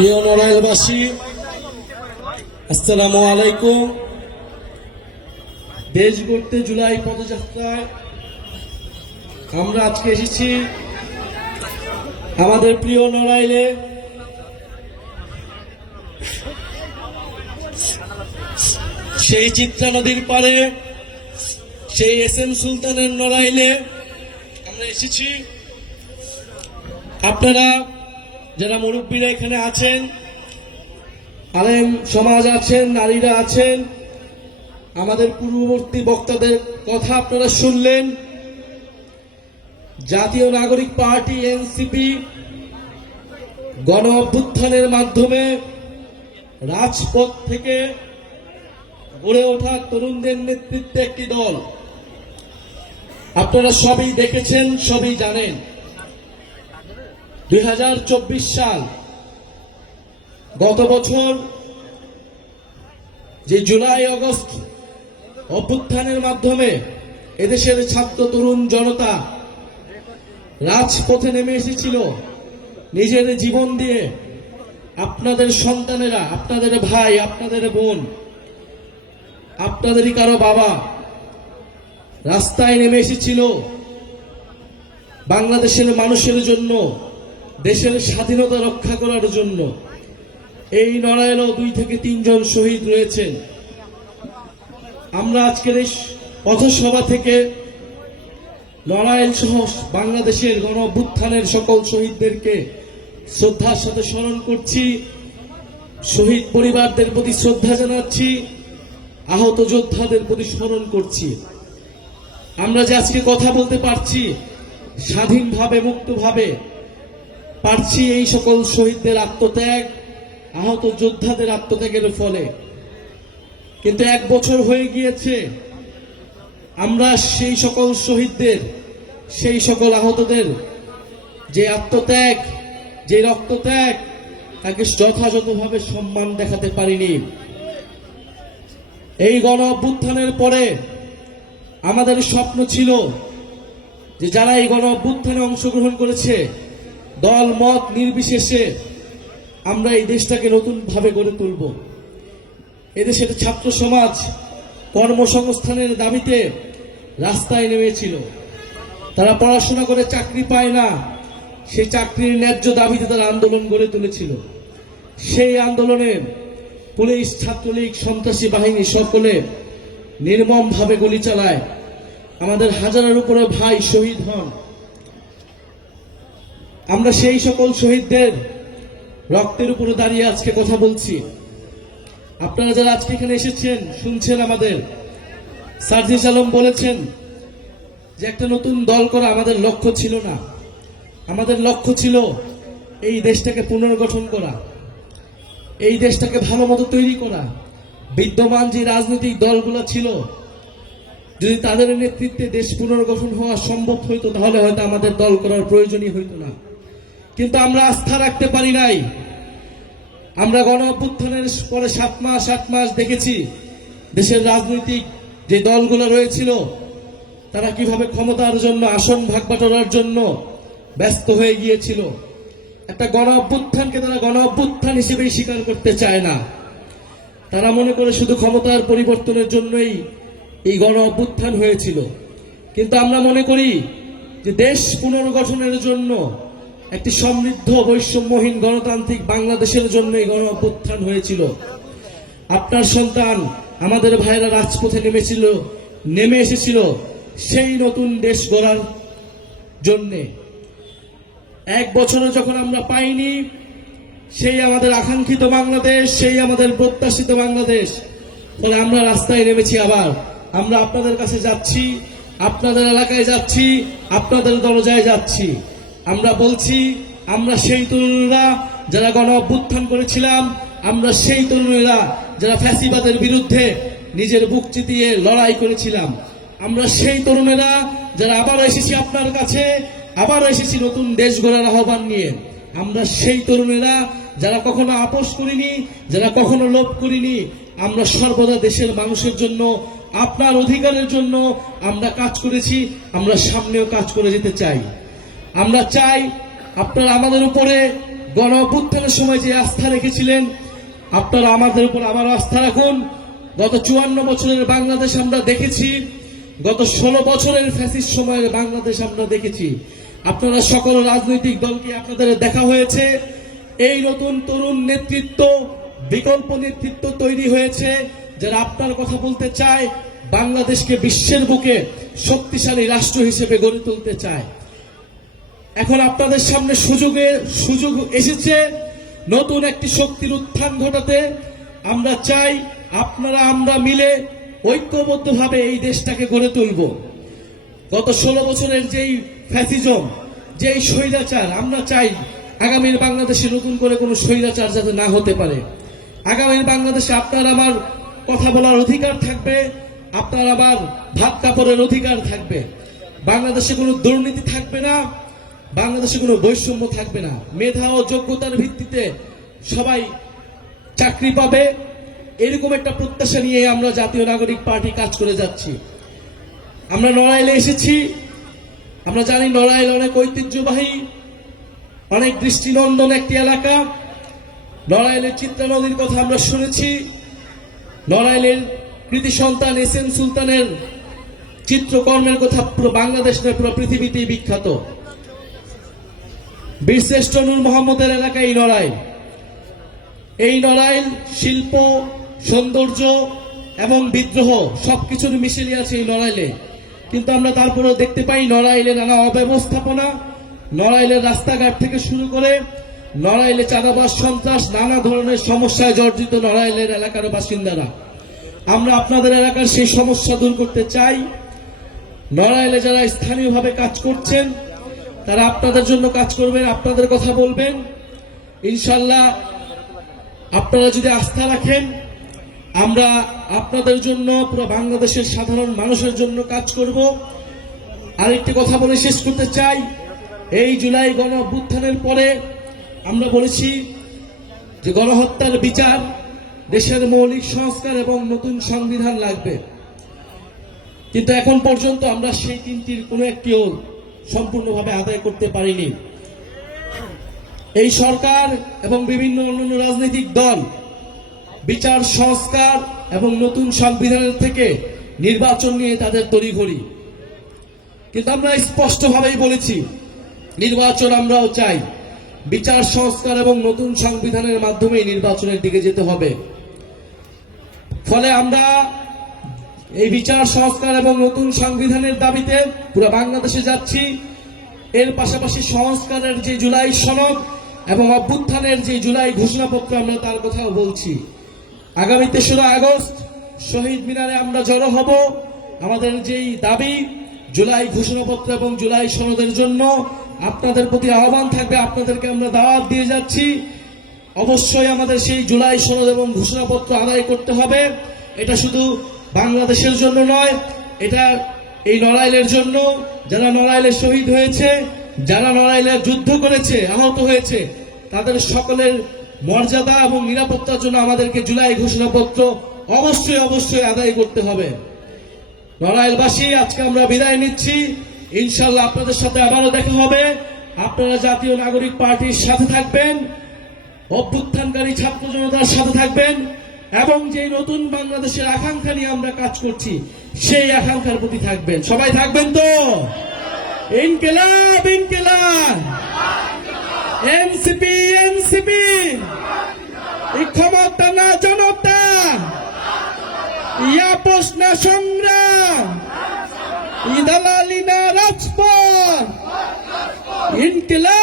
প্রিয় নড়াইলবাসী, আসসালামু আলাইকুম। দেশ গড়তে জুলাই পদযাত্রায় আমরা আজকে এসেছি আমাদের প্রিয় নড়াইলে। সেই চিত্রা নদীর পারে, সেই এসএম সুলতানের নড়াইলে আমরা এসেছি। আপনারা যারা মুরব্বীরা এখানে আছেন, আলেম সমাজ আছেন, নারীরা আছেন, আমাদের পূর্ববর্তী বক্তাদের কথা আপনারা শুনলেন। জাতীয় নাগরিক পার্টি এনসিপি গণ অভ্যুত্থানের মাধ্যমে রাজপথ থেকে গড়ে ওঠা তরুণদের নেতৃত্বে একটি দল। আপনারা সবই দেখেছেন, সবই জানেন। 2024 সাল, গত বছর যে জুলাই আগস্ট অভ্যুত্থানের মাধ্যমে এদেশের ছাত্র তরুণ জনতা রাজপথে নেমে এসেছিল নিজের জীবন দিয়ে। আপনাদের সন্তানেরা, আপনাদের ভাই, আপনাদের বোন, আপনাদেরই কারো বাবা রাস্তায় নেমে এসেছিল বাংলাদেশের মানুষের জন্য, দেশের স্বাধীনতা রক্ষা করার জন্য। এই নড়াইলেও 2 থেকে 3 জন শহীদ রয়েছেন। আমরা আজকের এই পথসভা থেকে নড়াইল সহ বাংলাদেশের গণ অভ্যুত্থানের সকল শহীদদেরকে শ্রদ্ধার সাথে স্মরণ করছি। শহীদ পরিবারদের প্রতি শ্রদ্ধা জানাচ্ছি, আহত যোদ্ধাদের প্রতি স্মরণ করছি। আমরা যে আজকে কথা বলতে পারছি স্বাধীনভাবে, মুক্তভাবে পারছি এই সকল শহীদদের আত্মত্যাগ, আহত যোদ্ধাদের আত্মত্যাগের ফলে। কিন্তু 1 বছর হয়ে গিয়েছে, আমরা সেই সকল শহীদদের, সেই সকল আহতদের যে আত্মত্যাগ, যে রক্তত্যাগ, তাকে যথাযথভাবে সম্মান দেখাতে পারিনি। এই গণ অভ্যুত্থানের পরে আমাদের স্বপ্ন ছিল যে যারা এই গণ অভ্যুত্থানে অংশগ্রহণ করেছে, দল মত নির্বিশেষে আমরা এই দেশটাকে নতুনভাবে গড়ে তুলব। এদেশের ছাত্র সমাজ কর্মসংস্থানের দাবিতে রাস্তায় নেমেছিল। তারা পড়াশোনা করে চাকরি পায় না, সেই চাকরির ন্যায্য দাবিতে তারা আন্দোলন গড়ে তুলেছিল। সেই আন্দোলনে পুলিশ, ছাত্রলীগ, সন্ত্রাসী বাহিনী সকলে নির্মমভাবে গুলি চালায়। আমাদের হাজারের উপরে ভাই শহীদ হন। আমরা সেই সকল শহীদদের রক্তের উপরে দাঁড়িয়ে আজকে কথা বলছি। আপনারা যারা আজকে এখানে এসেছেন, শুনছেন, আমাদের সার্জিস আলম বলেছেন যে একটা নতুন দল করা আমাদের লক্ষ্য ছিল না। আমাদের লক্ষ্য ছিল এই দেশটাকে পুনর্গঠন করা, এই দেশটাকে ভালো মতো তৈরি করা। বিদ্যমান যে রাজনৈতিক দলগুলো ছিল, যদি তাদের নেতৃত্বে দেশ পুনর্গঠন হওয়া সম্ভব হইতো, তাহলে হয়তো আমাদের দল করার প্রয়োজনই হইতো না। কিন্তু আমরা আস্থা রাখতে পারি নাই। আমরা গণ অভ্যুত্থানের পরে 7 মাস 8 মাস দেখেছি দেশের রাজনৈতিক যে দলগুলো রয়েছিল তারা কিভাবে ক্ষমতার জন্য, আসন ভাগ বাটোয়ারার জন্য ব্যস্ত হয়ে গিয়েছিল। একটা গণ অভ্যুত্থানকে তারা গণ অভ্যুত্থান হিসেবেই স্বীকার করতে চায় না। তারা মনে করে শুধু ক্ষমতার পরিবর্তনের জন্যই এই গণ অভ্যুত্থান হয়েছিল। কিন্তু আমরা মনে করি যে দেশ পুনর্গঠনের জন্য, একটি সমৃদ্ধ বৈষম্যহীন গণতান্ত্রিক বাংলাদেশের জন্য এই গণ অভ্যুত্থান হয়েছিল। আপনার সন্তান, আমাদের ভাইরা রাজপথে নেমে এসেছিল সেই নতুন দেশ গড়ার জন্যে। 1 বছরে যখন আমরা পাইনি সেই আমাদের আকাঙ্ক্ষিত বাংলাদেশ, সেই আমাদের প্রত্যাশিত বাংলাদেশ, ফলে আমরা রাস্তায় নেমেছি। আবার আমরা আপনাদের কাছে যাচ্ছি, আপনাদের এলাকায় যাচ্ছি, আপনাদের দরজায় যাচ্ছি। আমরা বলছি, আমরা সেই তরুণরা যারা গণ অভ্যুত্থান করেছিলাম, আমরা সেই তরুণেরা যারা ফ্যাসিবাদের বিরুদ্ধে নিজের বুক চিতিয়ে লড়াই করেছিলাম, আমরা সেই তরুণেরা যারা আবার এসেছি আপনার কাছে, আবার এসেছি নতুন দেশ গড়ার আহ্বান নিয়ে। আমরা সেই তরুণেরা যারা কখনো আপোষ করিনি, যারা কখনো লোভ করিনি। আমরা সর্বদা দেশের মানুষের জন্য, আপনার অধিকারের জন্য আমরা কাজ করেছি, আমরা সামনেও কাজ করে যেতে চাই। আমরা চাই আপনারা আমাদের উপরে গণ অভ্যুত্থানের সময় যে আস্থা রেখেছিলেন, আপনারা আমাদের উপর আবার আস্থা রাখুন। গত 54 বছরের বাংলাদেশ আমরা দেখেছি, গত 16 বছরের ফ্যাসিস্ট সময়ের বাংলাদেশ আমরা দেখেছি। আপনারা সকল রাজনৈতিক দলকে আপনাদের দেখা হয়েছে। এই নতুন তরুণ নেতৃত্ব, বিকল্প নেতৃত্ব তৈরি হয়েছে, যারা আপনার কথা বলতে চায়, বাংলাদেশকে বিশ্বের বুকে শক্তিশালী রাষ্ট্র হিসেবে গড়ে তুলতে চায়। এখন আপনাদের সামনে সুযোগ এসেছে নতুন একটি শক্তির উত্থান ঘটাতে। আমরা চাই আমরা মিলে ঐক্যবদ্ধভাবে এই দেশটাকে গড়ে তুলব। গত 16 বছরের যেই ফ্যাসিজম, যেই স্বৈরাচার, আমরা চাই আগামীর বাংলাদেশে নতুন করে কোনো স্বৈরাচার যাতে না হতে পারে। আগামীর বাংলাদেশে আপনার আমার কথা বলার অধিকার থাকবে, আপনার আবার ভাত কাপড়ের অধিকার থাকবে। বাংলাদেশে কোনো দুর্নীতি থাকবে না, বাংলাদেশে কোনো বৈষম্য থাকবে না। মেধা ও যোগ্যতার ভিত্তিতে সবাই চাকরি পাবে, এরকম একটা প্রত্যাশা নিয়ে আমরা জাতীয় নাগরিক পার্টি কাজ করে যাচ্ছি। আমরা নড়াইলে এসেছি। আমরা জানি নড়াইল অনেক ঐতিহ্যবাহী, অনেক দৃষ্টিনন্দন একটি এলাকা। নড়াইলের চিত্রা নদীর কথা আমরা শুনেছি। নড়াইলের কৃতি সন্তান এস.এম. সুলতানের চিত্রকর্মের কথা পুরো বাংলাদেশ নয়, পুরো পৃথিবীতেই বিখ্যাত। বীরশ্রেষ্ঠ নূর মোহাম্মদের এলাকা এই নড়াইল। এই নড়াইল শিল্প, সৌন্দর্য এবং বিদ্রোহ সবকিছুর মিশেলি আছে এই নড়াইলে। কিন্তু আমরা তারপরেও দেখতে পাই নড়াইলে নানা অব্যবস্থাপনা, নড়াইলের রাস্তাঘাট থেকে শুরু করে নড়াইলে চাঁদাবাজ, সন্ত্রাস, নানা ধরনের সমস্যায় জর্জরিত নড়াইলের এলাকার বাসিন্দারা। আমরা আপনাদের এলাকার সেই সমস্যা দূর করতে চাই। নড়াইলে যারা স্থানীয়ভাবে কাজ করছেন তারা আপনাদের জন্য কাজ করবেন, আপনাদের কথা বলবেন। ইনশাল্লাহ আপনারা যদি আস্থা রাখেন, আমরা আপনাদের জন্য, পুরো বাংলাদেশের সাধারণ মানুষের জন্য কাজ করব। আরেকটি কথা বলে শেষ করতে চাই, এই জুলাই গণ অভ্যুত্থানের পরে আমরা বলেছি যে গণহত্যার বিচার, দেশের মৌলিক সংস্কার এবং নতুন সংবিধান লাগবে। কিন্তু এখন পর্যন্ত আমরা সেই তিনটির কোনো একটিও সম্পূর্ণভাবে আদায় করতে পারিনি। এই সরকার এবং বিভিন্ন অন্যান্য রাজনৈতিক দল বিচার, সংস্কার এবং নতুন সংবিধানের থেকে নির্বাচন নিয়ে তাদের তড়িঘড়ি। কিন্তু আমরা স্পষ্টভাবেই বলেছি নির্বাচন আমরাও চাই, বিচার, সংস্কার এবং নতুন সংবিধানের মাধ্যমে নির্বাচনের দিকে যেতে হবে। ফলে আমরা এই বিচার, সংস্কার এবং নতুন সংবিধানের দাবিতে পুরো বাংলাদেশে যাচ্ছি। এর পাশাপাশি সংস্কারের যে জুলাই সনদ এবং অভ্যুত্থানের যে জুলাই ঘোষণাপত্র, আমরা তার কথাও বলছি। আগামী 3রা আগস্ট শহীদ মিনারে আমরা জড়ো হব। আমাদের যেই দাবি, জুলাই ঘোষণাপত্র এবং জুলাই সনদের জন্য আপনাদের প্রতি আহ্বান থাকবে, আপনাদেরকে আমরা দাওয়াত দিয়ে যাচ্ছি। অবশ্যই আমাদের সেই জুলাই সনদ এবং ঘোষণাপত্র আদায় করতে হবে। এটা শুধু বাংলাদেশের জন্য নয়, এটা এই নড়াইলের জন্য, যারা নড়াইলে শহীদ হয়েছে, যারা নড়াইলে যুদ্ধ করেছে, আহত হয়েছে, তাদের সকলের মর্যাদা এবং নিরাপত্তার জন্য আমাদেরকে জুলাই ঘোষণাপত্র অবশ্যই আদায় করতে হবে। নড়াইলবাসী, আজকে আমরা বিদায় নিচ্ছি। ইনশাল্লাহ আপনাদের সাথে আবারও দেখা হবে। আপনারা জাতীয় নাগরিক পার্টির সাথে থাকবেন, অভ্যুত্থানকারী ছাত্র জনতার সাথে থাকবেন এবং যে নতুন বাংলাদেশের আকাঙ্ক্ষা নিয়ে আমরা কাজ করছি সেই আকাঙ্ক্ষার প্রতি থাকবেন। সবাই থাকবেন তো? ইনকিলাব, ইনকিলাব, এনসিপি, এনসিপি, ক্ষমতা না জনতা, আপোষ না সংগ্রাম, দালালি না রাজপথ, ইনকিলাব।